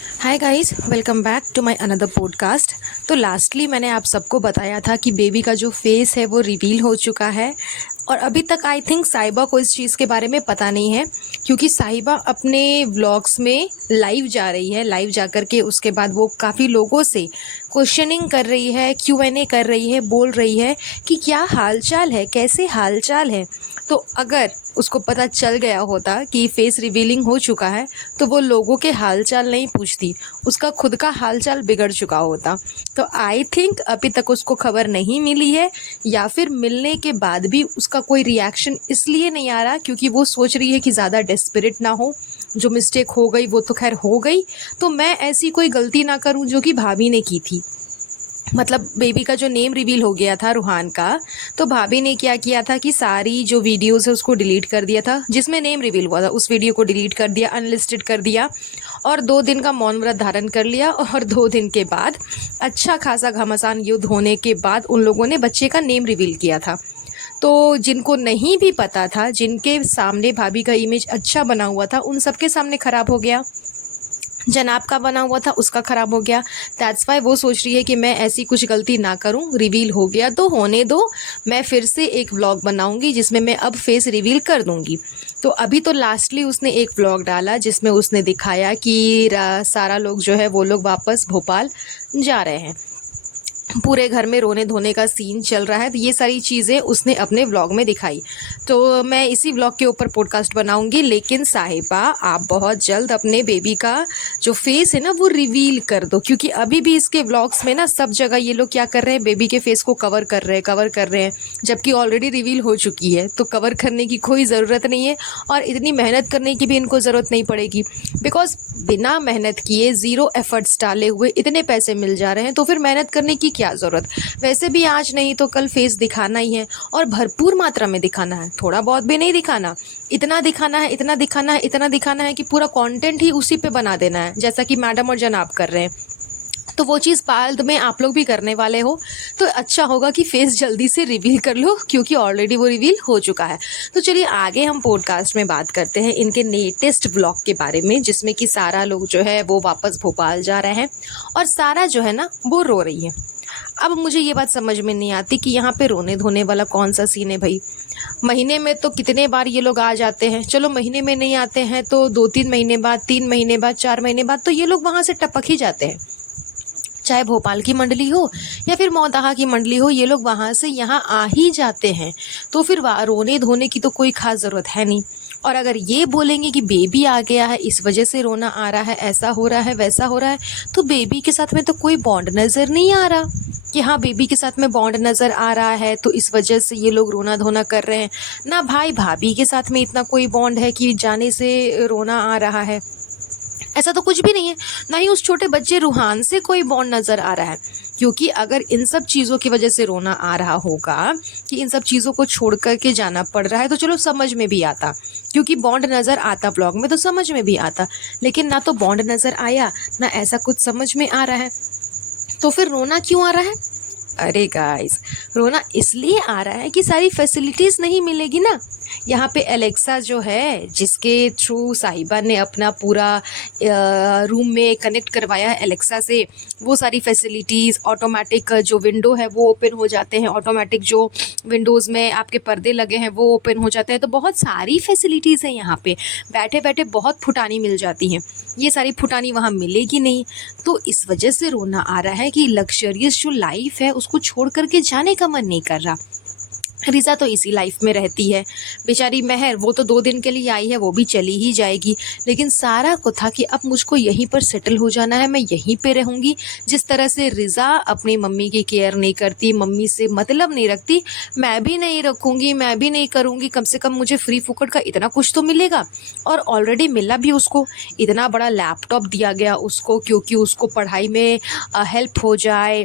Hi guys, welcome back to my another podcast. तो lastly मैंने आप सबको बताया था कि बेबी का जो फेस है वो रिवील हो चुका है। और अभी तक आई थिंक साहिबा को इस चीज़ के बारे में पता नहीं है, क्योंकि साहिबा अपने व्लॉग्स में लाइव जा रही है। लाइव जा कर के उसके बाद वो काफ़ी लोगों से क्वेश्चनिंग कर रही है, Q&A कर रही है, बोल रही है कि क्या हालचाल है, कैसे हालचाल है। तो अगर उसको पता चल गया होता कि फेस रिवीलिंग हो चुका है तो वो लोगों के हालचाल नहीं पूछती, उसका खुद का हालचाल बिगड़ चुका होता। तो आई थिंक अभी तक उसको खबर नहीं मिली है, या फिर मिलने के बाद भी उसका कोई रिएक्शन इसलिए नहीं आ रहा क्योंकि वो सोच रही है कि ज़्यादा डेस्परेट ना हो। जो मिस्टेक हो गई वो तो खैर हो गई, तो मैं ऐसी कोई गलती ना करूं जो कि भाभी ने की थी। मतलब बेबी का जो नेम रिवील हो गया था रूहान का, तो भाभी ने क्या किया था कि सारी जो वीडियोस है उसको डिलीट कर दिया था। जिसमें नेम रिवील हुआ था उस वीडियो को डिलीट कर दिया, अनलिस्टेड कर दिया, और 2 दिन का मौन व्रत धारण कर लिया। और 2 दिन के बाद अच्छा खासा घमासान युद्ध होने के बाद उन लोगों ने बच्चे का नेम रिवील किया था। तो जिनको नहीं भी पता था, जिनके सामने भाभी का इमेज अच्छा बना हुआ था, उन सबके सामने खराब हो गया। जनाब का बना हुआ था उसका खराब हो गया। दैट्स वाई वो सोच रही है कि मैं ऐसी कुछ गलती ना करूं। रिवील हो गया तो होने दो, मैं फिर से एक व्लॉग बनाऊंगी जिसमें मैं अब फेस रिवील कर दूंगी। तो अभी तो लास्टली उसने एक व्लॉग डाला जिसमें उसने दिखाया कि सारा लोग जो है वो लोग वापस भोपाल जा रहे हैं। पूरे घर में रोने धोने का सीन चल रहा है। तो ये सारी चीज़ें उसने अपने व्लॉग में दिखाई। तो मैं इसी व्लॉग के ऊपर पॉडकास्ट बनाऊंगी। लेकिन साहिबा, आप बहुत जल्द अपने बेबी का जो फेस है ना वो रिवील कर दो, क्योंकि अभी भी इसके व्लॉग्स में ना सब जगह ये लोग क्या कर रहे हैं, बेबी के फेस को कवर कर रहे हैं, जबकि ऑलरेडी रिवील हो चुकी है। तो कवर करने की कोई ज़रूरत नहीं है, और इतनी मेहनत करने की भी इनको ज़रूरत नहीं पड़ेगी, बिकॉज बिना मेहनत किए, ज़ीरो एफर्ट्स डाले हुए इतने पैसे मिल जा रहे हैं, तो फिर मेहनत करने की क्या ज़रूरत। वैसे भी आज नहीं तो कल फेस दिखाना ही है, और भरपूर मात्रा में दिखाना है, थोड़ा बहुत भी नहीं दिखाना। इतना दिखाना है, इतना दिखाना है, इतना दिखाना है कि पूरा कंटेंट ही उसी पे बना देना है, जैसा कि मैडम और जनाब कर रहे हैं। तो वो चीज़ बाद में आप लोग भी करने वाले हो, तो अच्छा होगा कि फेस जल्दी से रिवील कर लो, क्योंकि ऑलरेडी वो रिवील हो चुका है। तो चलिए आगे हम पॉडकास्ट में बात करते हैं इनके लेटेस्ट व्लॉग के बारे में, जिसमें कि सारा लोग जो है वो वापस भोपाल जा रहे हैं, और सारा जो है ना वो रो रही है। अब मुझे ये बात समझ में नहीं आती कि यहाँ पे रोने धोने वाला कौन सा सीन है भाई। महीने में तो कितने बार ये लोग आ जाते हैं। चलो महीने में नहीं आते हैं तो 2-3 महीने बाद, 3 महीने बाद, 4 महीने बाद तो ये लोग वहाँ से टपक ही जाते हैं। चाहे भोपाल की मंडली हो या फिर मौदाहा की मंडली हो, ये लोग वहाँ से यहाँ आ ही जाते हैं। तो फिर रोने धोने की तो कोई खास ज़रूरत है नहीं। और अगर ये बोलेंगे कि बेबी आ गया है इस वजह से रोना आ रहा है, ऐसा हो रहा है, वैसा हो रहा है, तो बेबी के साथ में तो कोई बॉन्ड नज़र नहीं आ रहा कि हाँ बेबी के साथ में बॉन्ड नज़र आ रहा है तो इस वजह से ये लोग रोना धोना कर रहे हैं। ना भाई भाभी के साथ में इतना कोई बॉन्ड है कि जाने से रोना आ रहा है, ऐसा तो कुछ भी नहीं है। ना ही उस छोटे बच्चे रूहान से कोई बॉन्ड नज़र आ रहा है। क्योंकि अगर इन सब चीज़ों की वजह से रोना आ रहा होगा कि इन सब चीज़ों को छोड़ कर के जाना पड़ रहा है, तो चलो समझ में भी आता, क्योंकि बॉन्ड नज़र आता ब्लॉग में तो समझ में भी आता। लेकिन ना तो बॉन्ड नज़र आया, ना ऐसा कुछ समझ में आ रहा है, तो फिर रोना क्यों आ रहा है। अरे गाइस, रोना इसलिए आ रहा है कि सारी फैसिलिटीज़ नहीं मिलेगी ना। यहाँ पे एलेक्सा जो है, जिसके थ्रू साहिबा ने अपना पूरा रूम में कनेक्ट करवाया है एलेक्सा से, वो सारी फैसिलिटीज़, ऑटोमेटिक जो विंडो है वो ओपन हो जाते हैं, ऑटोमेटिक जो विंडोज़ में आपके पर्दे लगे हैं वो ओपन हो जाते हैं। तो बहुत सारी फैसिलिटीज़ हैं यहाँ पे, बैठे बैठे बहुत फुटानी मिल जाती हैं। ये सारी फुटानी वहाँ मिलेगी नहीं, तो इस वजह से रोना आ रहा है कि लग्जरियस जो लाइफ है उसको छोड़ करके जाने का मन नहीं कर रहा। रिज़ा तो इसी लाइफ में रहती है, बेचारी महर वो तो 2 दिन के लिए आई है, वो भी चली ही जाएगी। लेकिन सारा को था कि अब मुझको यहीं पर सेटल हो जाना है, मैं यहीं पे रहूँगी। जिस तरह से रिज़ा अपनी मम्मी की केयर नहीं करती, मम्मी से मतलब नहीं रखती, मैं भी नहीं रखूँगी, मैं भी नहीं करूँगी। कम से कम मुझे फ्री फुकट का इतना कुछ तो मिलेगा। और ऑलरेडी मिला भी उसको, इतना बड़ा लैपटॉप दिया गया उसको, क्योंकि उसको पढ़ाई में हेल्प हो जाए,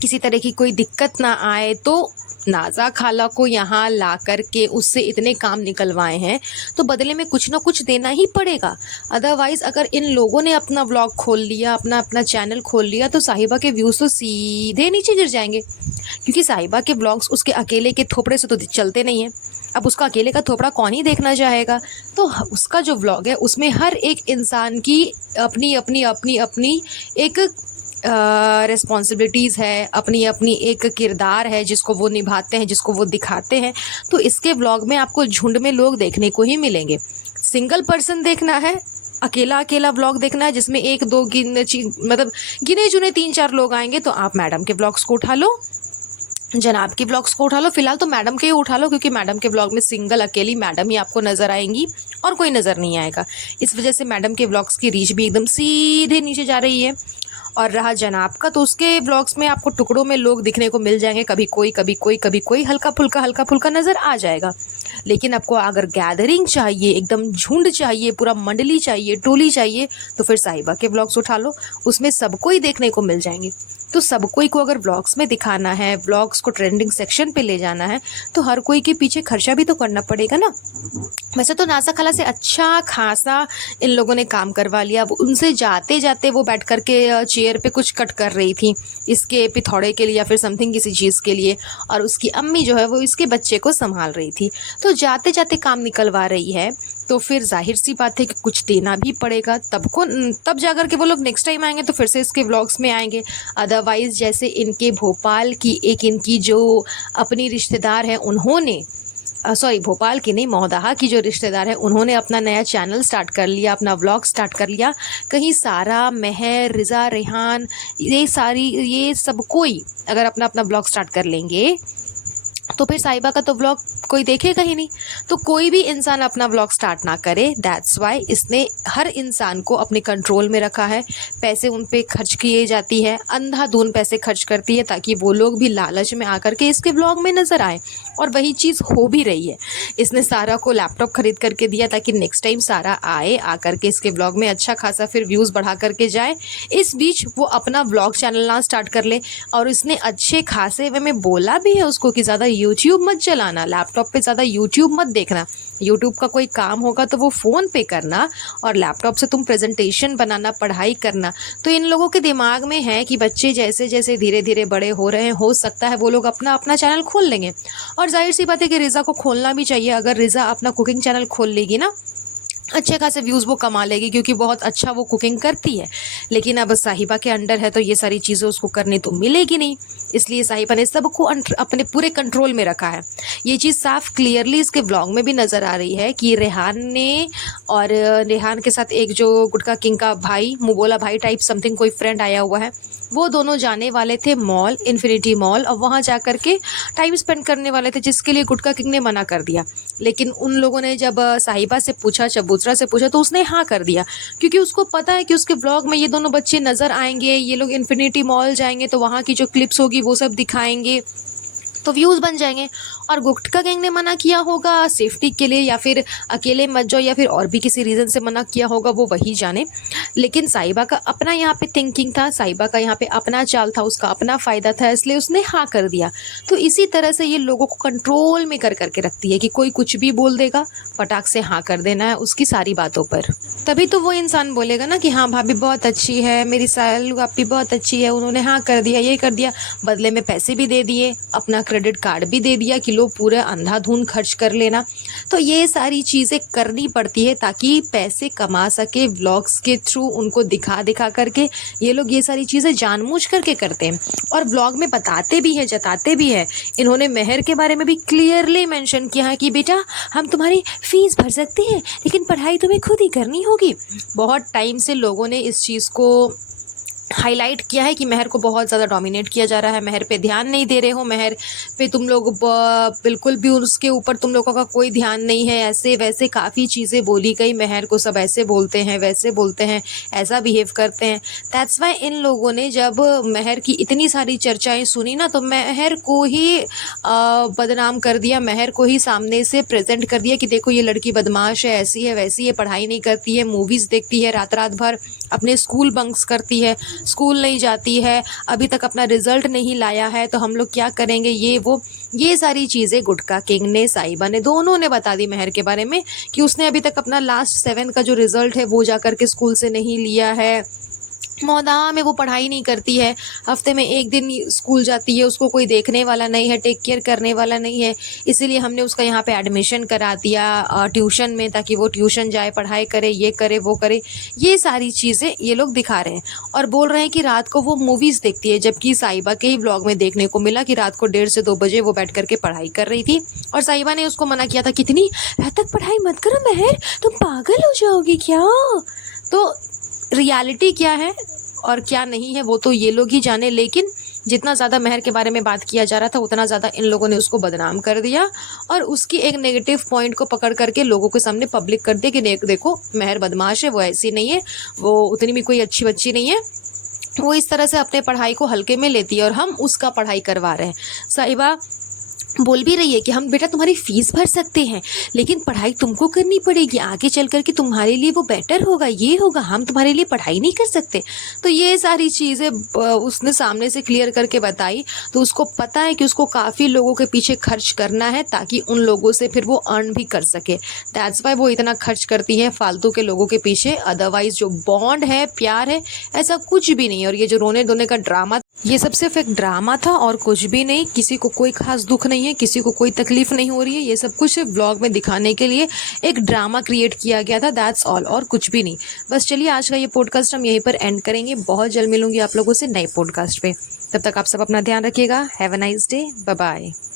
किसी तरह की कोई दिक्कत ना आए। तो नाज़ा खाला को यहाँ ला कर के उससे इतने काम निकलवाए हैं, तो बदले में कुछ ना कुछ देना ही पड़ेगा। अदरवाइज़ अगर इन लोगों ने अपना व्लॉग खोल लिया, अपना अपना चैनल खोल लिया, तो साहिबा के व्यूज़ तो सीधे नीचे गिर जाएंगे, क्योंकि साहिबा के व्लॉग्स उसके अकेले के थोपड़े से तो चलते नहीं हैं। अब उसका अकेले का थोपड़ा कौन ही देखना चाहेगा। तो उसका जो व्लॉग है उसमें हर एक इंसान की अपनी अपनी अपनी अपनी एक रिस्पॉन्सिबिलिटीज़ है, अपनी अपनी एक किरदार है जिसको वो निभाते हैं, जिसको वो दिखाते हैं। तो इसके व्लॉग में आपको झुंड में लोग देखने को ही मिलेंगे। सिंगल पर्सन देखना है, अकेला अकेला व्लॉग देखना है जिसमें एक दो मतलब गिने चुने 3-4 लोग आएंगे, तो आप मैडम के व्लॉग्स को उठा लो, जनाब के व्लॉग्स को उठा लो। फिलहाल तो मैडम के ही उठा लो, क्योंकि मैडम के व्लॉग में सिंगल अकेली मैडम ही आपको नज़र आएंगी और कोई नज़र नहीं आएगा। इस वजह से मैडम के व्लॉग्स की रीच भी एकदम सीधे नीचे जा रही है। और रहा जनाब का, तो उसके व्लॉग्स में आपको टुकड़ों में लोग दिखने को मिल जाएंगे, कभी कोई कभी कोई कभी कोई, हल्का फुल्का नज़र आ जाएगा। लेकिन आपको अगर गैदरिंग चाहिए, एकदम झुंड चाहिए, पूरा मंडली चाहिए, टोली चाहिए, तो फिर साहिबा के व्लॉग्स उठा लो, उसमें सबको ही देखने को मिल जाएंगे। तो सब कोई को अगर व्लॉग्स में दिखाना है, व्लॉग्स को ट्रेंडिंग सेक्शन पे ले जाना है, तो हर कोई के पीछे खर्चा भी तो करना पड़ेगा ना। वैसे तो नासा खाला से अच्छा खासा इन लोगों ने काम करवा लिया। अब उनसे जाते जाते वो बैठ कर के चेयर पे कुछ कट कर रही थी इसके पिथौड़े के लिए या फिर समथिंग किसी चीज़ के लिए, और उसकी अम्मी जो है वो इसके बच्चे को संभाल रही थी। तो जाते जाते काम निकलवा रही है, तो फिर जाहिर सी बात है कि कुछ देना भी पड़ेगा। तब जाकर के वो लोग नेक्स्ट टाइम आएंगे तो फिर से इसके व्लॉग्स में आएंगे। अदरवाइज़ जैसे इनके भोपाल की इनकी जो अपनी रिश्तेदार है, उन्होंने भोपाल की नहीं, मौदाहा की जो रिश्तेदार है, उन्होंने अपना नया चैनल स्टार्ट कर लिया, अपना व्लॉग स्टार्ट कर लिया। कहीं सारा, महर, रिज़ा, रेहान, ये सब कोई अगर अपना अपना व्लॉग स्टार्ट कर लेंगे तो फिर साहिबा का तो व्लॉग कोई देखेगा ही नहीं। तो कोई भी इंसान अपना व्लॉग स्टार्ट ना करे। दैट्स वाई इसने हर इंसान को अपने कंट्रोल में रखा है। पैसे उन पे खर्च किए जाती है, अंधाधुंध पैसे खर्च करती है, ताकि वो लोग भी लालच में आकर के इसके व्लॉग में नज़र आए। और वही चीज़ हो भी रही है। इसने सारा को लैपटॉप खरीद करके दिया ताकि नेक्स्ट टाइम सारा आए, आकर के इसके व्लॉग में अच्छा खासा फिर व्यूज़ बढ़ा करके जाए। इस बीच वो अपना व्लॉग चैनल ना स्टार्ट कर ले। और इसने अच्छे खासे वे में बोला भी है उसको कि ज़्यादा यूट्यूब मत चलाना, लैपटॉप पे ज़्यादा यूट्यूब मत देखना। यूट्यूब का कोई काम होगा तो वो फ़ोन पे करना, और लैपटॉप से तुम प्रेजेंटेशन बनाना, पढ़ाई करना। तो इन लोगों के दिमाग में है कि बच्चे जैसे जैसे धीरे धीरे बड़े हो रहे हैं, हो सकता है वो लोग अपना अपना चैनल खोल लेंगे। और जाहिर सी बात है कि रिज़ा को खोलना भी चाहिए। अगर रिज़ा अपना कुकिंग चैनल खोल लेगी ना, अच्छे खासे व्यूज़ वो कमा लेगी, क्योंकि बहुत अच्छा वो कुकिंग करती है। लेकिन अब साहिबा के अंडर है तो ये सारी चीज़ें उसको करने तो मिलेगी नहीं। इसलिए साहिबा ने सबको अपने पूरे कंट्रोल में रखा है। ये चीज़ साफ क्लियरली इसके व्लॉग में भी नज़र आ रही है कि रेहान ने और रेहान के साथ एक जो गुटका किंग का भाई, मुबोला भाई टाइप समथिंग कोई फ्रेंड आया हुआ है, वो दोनों जाने वाले थे मॉल, इन्फिनिटी मॉल, और वहाँ जा कर के टाइम स्पेंड करने वाले थे, जिसके लिए गुटका किंग ने मना कर दिया। लेकिन उन लोगों ने जब साहिबा से पूछा, चबूतरा से पूछा, तो उसने हाँ कर दिया, क्योंकि उसको पता है कि उसके व्लॉग में ये दोनों बच्चे नज़र आएंगे, ये लोग इन्फिनिटी मॉल जाएंगे तो वहाँ की जो क्लिप्स होगी वो सब दिखाएंगे, तो व्यूज़ बन जाएंगे। और गुटका गैंग ने मना किया होगा सेफ्टी के लिए, या फिर अकेले मत जाओ, या फिर और भी किसी रीज़न से मना किया होगा, वो वही जाने। लेकिन साहिबा का अपना यहाँ पे थिंकिंग था, साहिबा का यहाँ पे अपना चाल था, उसका अपना फ़ायदा था, इसलिए उसने हाँ कर दिया। तो इसी तरह से ये लोगों को कंट्रोल में कर करके रखती है कि कोई कुछ भी बोल देगा, फटाक से हाँ कर देना है उसकी सारी बातों पर। तभी तो वो इंसान बोलेगा ना कि हाँ भाभी बहुत अच्छी है, मेरी सालू आपी बहुत अच्छी है, उन्होंने हाँ कर दिया, ये कर दिया, बदले में पैसे भी दे दिए, अपना क्रेडिट कार्ड भी दे दिया कि लो पूरे अंधाधुंध खर्च कर लेना। तो ये सारी चीज़ें करनी पड़ती है ताकि पैसे कमा सके व्लॉग्स के थ्रू, उनको दिखा दिखा करके। ये लोग ये सारी चीज़ें जानबूझ करके करते हैं और व्लॉग में बताते भी हैं, जताते भी हैं। इन्होंने मेहर के बारे में भी क्लियरली मेंशन किया है कि बेटा हम तुम्हारी फ़ीस भर सकते हैं, लेकिन पढ़ाई तुम्हें खुद ही करनी होगी। बहुत टाइम से लोगों ने इस चीज़ को हाईलाइट किया है कि मेहर को बहुत ज़्यादा डोमिनेट किया जा रहा है, मेहर पे ध्यान नहीं दे रहे हो, मेहर पे तुम लोग बिल्कुल भी उसके ऊपर तुम लोगों का कोई ध्यान नहीं है, ऐसे वैसे काफ़ी चीज़ें बोली गई। मेहर को सब ऐसे बोलते हैं, वैसे बोलते हैं, ऐसा बिहेव करते हैं। दैट्स वाई इन लोगों ने जब मेहर की इतनी सारी चर्चाएं सुनी ना, तो मेहर को ही बदनाम कर दिया, मेहर को ही सामने से प्रेजेंट कर दिया कि देखो ये लड़की बदमाश है, ऐसी है, वैसी है, पढ़ाई नहीं करती है, मूवीज़ देखती है रात रात भर, अपने स्कूल बंक्स करती है, स्कूल नहीं जाती है, अभी तक अपना रिज़ल्ट नहीं लाया है, तो हम लोग क्या करेंगे, ये वो। ये सारी चीज़ें गुटका किंग ने, साहिबा ने, दोनों ने बता दी मेहर के बारे में कि उसने अभी तक अपना लास्ट 7th का जो रिज़ल्ट है वो जा कर के स्कूल से नहीं लिया है, मौदाह में वो पढ़ाई नहीं करती है, हफ्ते में 1 दिन स्कूल जाती है, उसको कोई देखने वाला नहीं है, टेक केयर करने वाला नहीं है, इसीलिए हमने उसका यहाँ पे एडमिशन करा दिया ट्यूशन में, ताकि वो ट्यूशन जाए, पढ़ाई करे, ये करे, वो करे। ये सारी चीज़ें ये लोग दिखा रहे हैं और बोल रहे हैं कि रात को वो मूवीज़ देखती है, जबकि साहिबा के ही व्लॉग में देखने को मिला कि रात को 1:30 से 2 बजे वो बैठ कर के पढ़ाई कर रही थी और साहिबा ने उसको मना किया था, कितनी रात तक पढ़ाई मत करो महर, तुम पागल हो जाओगी क्या। तो रियलिटी क्या है और क्या नहीं है वो तो ये लोग ही जाने, लेकिन जितना ज़्यादा महर के बारे में बात किया जा रहा था उतना ज़्यादा इन लोगों ने उसको बदनाम कर दिया और उसकी एक नेगेटिव पॉइंट को पकड़ करके लोगों के सामने पब्लिक कर दिया कि देखो महर बदमाश है, वो ऐसी नहीं है, वो उतनी भी कोई अच्छी बच्ची नहीं है, वो इस तरह से अपने पढ़ाई को हल्के में लेती है और हम उसका पढ़ाई करवा रहे हैं। साहिबा बोल भी रही है कि हम बेटा तुम्हारी फीस भर सकते हैं, लेकिन पढ़ाई तुमको करनी पड़ेगी, आगे चल कर के तुम्हारे लिए वो बेटर होगा, ये होगा, हम तुम्हारे लिए पढ़ाई नहीं कर सकते। तो ये सारी चीज़ें उसने सामने से क्लियर करके बताई, तो उसको पता है कि उसको काफ़ी लोगों के पीछे खर्च करना है ताकि उन लोगों से फिर वो अर्न भी कर सके। दैट्स वाई वो इतना खर्च करती है फालतू के लोगों के पीछे, अदरवाइज जो बॉन्ड है, प्यार है, ऐसा कुछ भी नहीं है। और ये जो रोने धोने का ड्रामा, ये सब सिर्फ एक ड्रामा था और कुछ भी नहीं, किसी को कोई खास दुख नहीं है, किसी को कोई तकलीफ नहीं हो रही है, ये सब कुछ सिर्फ ब्लॉग में दिखाने के लिए एक ड्रामा क्रिएट किया गया था, दैट्स ऑल, और कुछ भी नहीं। बस चलिए आज का ये पॉडकास्ट हम यहीं पर एंड करेंगे, बहुत जल्द मिलूंगी आप लोगों से नए पॉडकास्ट पे। तब तक आप सब अपना ध्यान रखिएगा। Have a nice day, bye bye.